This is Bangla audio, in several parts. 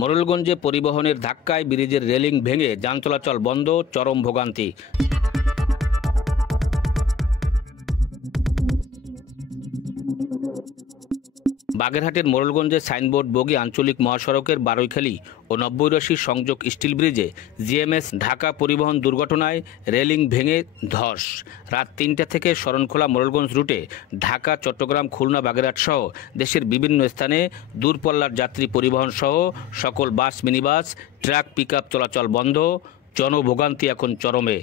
মোরেলগঞ্জে পরিবহনের ধাক্কায় ব্রিজের রেলিং ভেঙে যান চলাচল বন্ধ, চরম ভোগান্তি। বাগেরহাটের মোরেলগঞ্জে সাইনবোর্ড বগি আঞ্চলিক মহাসড়কের বারৈখালী ও ৯০-৮০ সংযোগ স্টিল ব্রিজে জিএমএস ঢাকা পরিবহন দুর্ঘটনায় রেলিং ভেঙে ধস। রাত ৩টা থেকে শরণখোলা মোরেলগঞ্জ রুটে ঢাকা, চট্টগ্রাম, খুলনা, বাগেরহাট সহ দেশের বিভিন্ন স্থানে দূরপাল্লার যাত্রী পরিবহন সহ সকল বাস, মিনিবাস, ট্রাক, পিকআপ চলাচল বন্ধ। জনভোগান্তি এখন চরমে।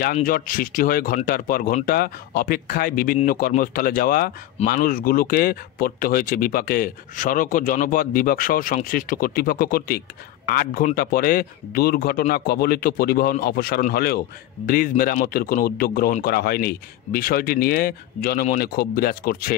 যানজট সৃষ্টি হয়ে ঘন্টার পর ঘন্টা অপেক্ষায় বিভিন্ন কর্মস্থলে যাওয়া মানুষগুলোকে পড়তে হয়েছে বিপাকে। সড়ক ও জনপথ বিভাগসহ সংশ্লিষ্ট কর্তৃপক্ষ কর্তৃক ৮ ঘন্টা পরে দুর্ঘটনা কবলিত পরিবহন অপসারণ হলেও ব্রিজ মেরামতের কোনো উদ্যোগ গ্রহণ করা হয়নি। বিষয়টি নিয়ে জনমনে ক্ষোভ বিরাজ করছে।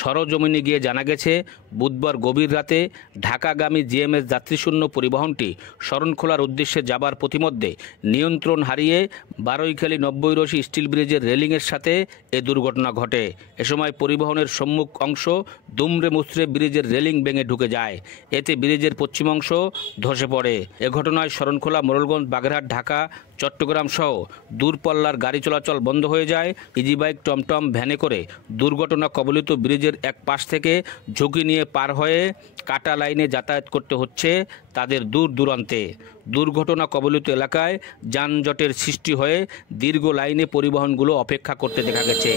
সরজমিনে গিয়ে জানা গেছে, বুধবার গভীর রাতে ঢাকাগামী জিএমএস যাত্রীশূন্য পরিবহনটি শরণখোলার উদ্দেশ্যে যাবার পথিমধ্যে নিয়ন্ত্রণ হারিয়ে বারৈখালী ৯০-৮০ স্টিল ব্রিজের রেলিংয়ের সাথে এ দুর্ঘটনা ঘটে। এ সময় পরিবহনের সম্মুখ অংশ দুমড়ে মুচড়ে ব্রিজের রেলিং ভেঙে ঢুকে যায়। এতে ব্রিজের পশ্চিম অংশ ধসে পড়ে। এ ঘটনায় শরণখোলা, মোরেলগঞ্জ, বাগেরহাট, ঢাকা, চট্টগ্রাম সহ দূরপাল্লার গাড়ি চলাচল বন্ধ হয়ে যায়। ইজিবাইক, টমটম, ভ্যানে করে দুর্ঘটনা কবলিত ব্রিজের এক পাশ থেকে ঝুঁকি নিয়ে পার হয়ে কাটা লাইনে যাতায়াত করতে হচ্ছে তাদের দূর দূরান্তে। দুর্ঘটনা কবলিত এলাকায় যানজটের সৃষ্টি হয়ে দীর্ঘ লাইনে পরিবহনগুলো অপেক্ষা করতে দেখা গেছে।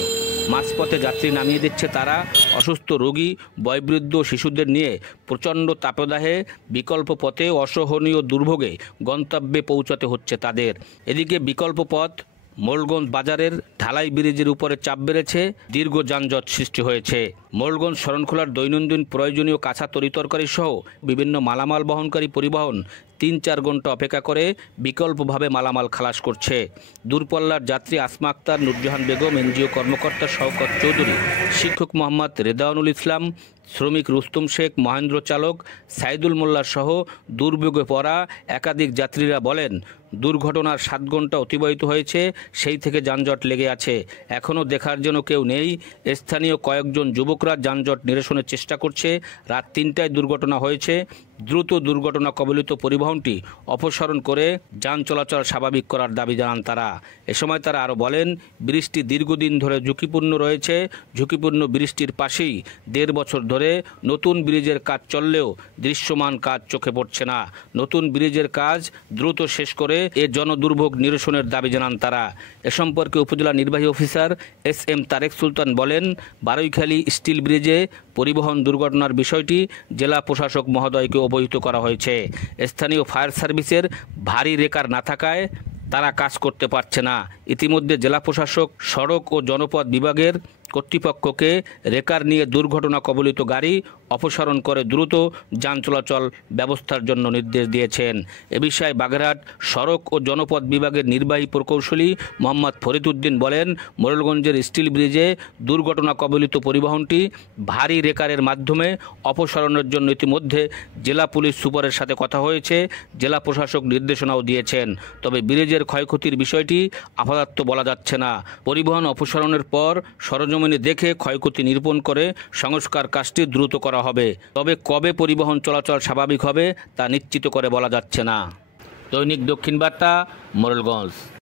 মাঝপথে যাত্রী নামিয়ে দিচ্ছে তারা। অসুস্থ রোগী, বয়োবৃদ্ধ, শিশুদের নিয়ে প্রচণ্ড তাপদাহে বিকল্প পথে অসহনীয় দুর্ভোগে গন্তব্যে পৌঁছাতে হচ্ছে তাদের। এদিকে বিকল্প পথ মোরেলগঞ্জ বাজারের ঢালাই ব্রিজের উপরে চাপ বেড়েছে, দীর্ঘ যানজট সৃষ্টি হয়েছে। মোরেলগঞ্জ শরণখোলার দৈনন্দিন প্রয়োজনীয় কাঁচা তরিতরকারি সহ বিভিন্ন মালামাল বহনকারী পরিবহন ৩-৪ ঘন্টা অপেক্ষা করে বিকল্পভাবে মালামাল খালাস করছে। দূরপাল্লার যাত্রী আসমা আক্তার, নুরজাহান বেগম, এনজিও কর্মকর্তা শওকত চৌধুরী, শিক্ষক মোহাম্মদ রেদাওয়ানুল ইসলাম, শ্রমিক রুস্তম শেখ, মহেন্দ্র চালক সাইদুল মোল্লা সহ দুর্ভোগে পড়া একাধিক যাত্রীরা বলেন, দুর্ঘটনার ৭ ঘন্টা অতিবাহিত হয়েছে, সেই থেকে যানজট লেগে আছে। এখনও দেখার জন্য কেউ নেই। স্থানীয় কয়েকজন যুবকরা যানজট নিরসনের চেষ্টা করছে। রাত ৩টায় দুর্ঘটনা হয়েছে। দ্রুত দুর্ঘটনা কবলিত পরিবহনটি অপসারণ করে যান চলাচল স্বাভাবিক করার দাবি জানান তারা। এ সময় তারা আরও বলেন, ব্রিজটি দীর্ঘদিন ধরে ঝুঁকিপূর্ণ রয়েছে। ঝুঁকিপূর্ণ ব্রিজটির পাশেই ১.৫ বছর ধরে নতুন ব্রিজের কাজ চললেও দৃশ্যমান কাজ চোখে পড়ছে না। নতুন ব্রিজের কাজ দ্রুত শেষ করে এ জনদুর্ভোগ নিরসনের দাবি জানান তারা। এ সম্পর্কে উপজেলা নির্বাহী অফিসার SM তারেক সুলতান বলেন, বারৈখালী স্টিল ব্রিজে পরিবহন দুর্ঘটনার বিষয়টি জেলা প্রশাসক মহোদয়কে অবহিত করা হয়েছে। স্থানীয় ফায়ার সার্ভিসের ভারী রেকার না থাকায় তারা কাজ করতে পারছে না। ইতিমধ্যে জেলা প্রশাসক সড়ক ও জনপথ বিভাগের কর্তৃপক্ষকে রেকার নিয়ে দুর্ঘটনা কবলিত গাড়ি অপসারণ করে দ্রুত যান চলাচল ব্যবস্থার জন্য নির্দেশ দিয়েছেন। এ বিষয়ে বাগেরহাট সড়ক ও জনপথ বিভাগের নির্বাহী প্রকৌশলী মোহাম্মদ ফরিদ উদ্দিন বলেন, মোরেলগঞ্জের স্টিল ব্রিজে দুর্ঘটনা কবলিত পরিবহনটি ভারী রেকারের মাধ্যমে অপসারণের জন্য ইতিমধ্যে জেলা পুলিশ সুপারের সাথে কথা হয়েছে। জেলা প্রশাসক নির্দেশনাও দিয়েছেন। তবে ব্রিজের ক্ষয়ক্ষতির বিষয়টি আপাতত বলা যাচ্ছে না। পরিবহন অপসারণের পর সরজমিনে দেখে ক্ষয়ক্ষতি নিরূপণ করে সংস্কার কাজটি দ্রুত করা হবে। তবে কবে পরিবহন চলাচল স্বাভাবিক হবে তা নিশ্চিত করে বলা যাচ্ছে না। দৈনিক দক্ষিণ বার্তা, মোরেলগঞ্জ।